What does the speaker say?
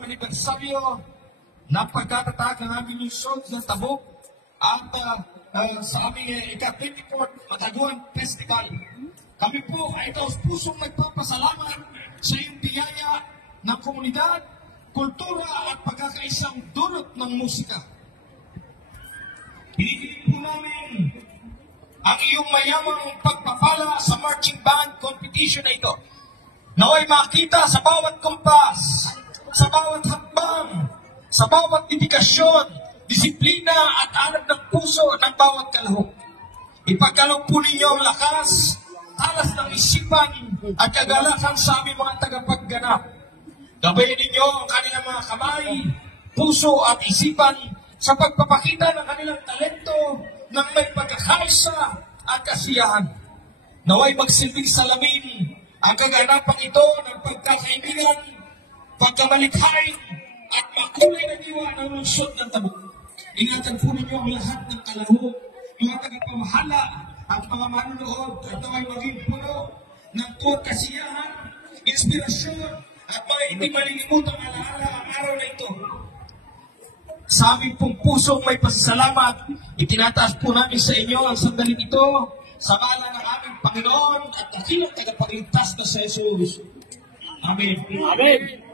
anibersaryo na pagkatatag ng aming lungsod ng Tabuk at sa aming ika-24th Mataguan Festival. Kami po ay taos pusong nagpapasalamat sa iyong biyaya ng komunidad, kultura at pagkakaisang dulot ng musika. Hinihiling po namin ang iyong mayamang pagpapala sa marching band competition na ito. Naway makita sa bawat kumpas, sa bawat hakbang, sa bawat dedikasyon, disiplina at anab ng puso ng bawat kalahok. Ipagkaloob po ninyo ang lakas, talas ng isipan at kagalakan sa aming mga tagapagganap. Gabayin ninyo ang kanilang mga kamay, puso at isipan sa pagpapakita ng kanilang talento ng may pagkakaisa at kasiyahan. Naway magsilbing salamin ang kaganapang ito ng pagkakaibigan, pagkamalikhain at makulay na diwa ng lungsod ng Tabuk. Ingatan po ninyo ang lahat ng kalahok, mga tagapamahala at mga manunood at naway maging puno ng kasiyahan, inspirasyon at mga hindi malilimutang alaala ang araw na ito. Sa aming pong pusong may pasasalamat, itinataas po namin sa inyo ang sandaling ito sa ngalan ng aming Panginoon at dakilang tagapagligtas na sa Jesus. Amen. Amen.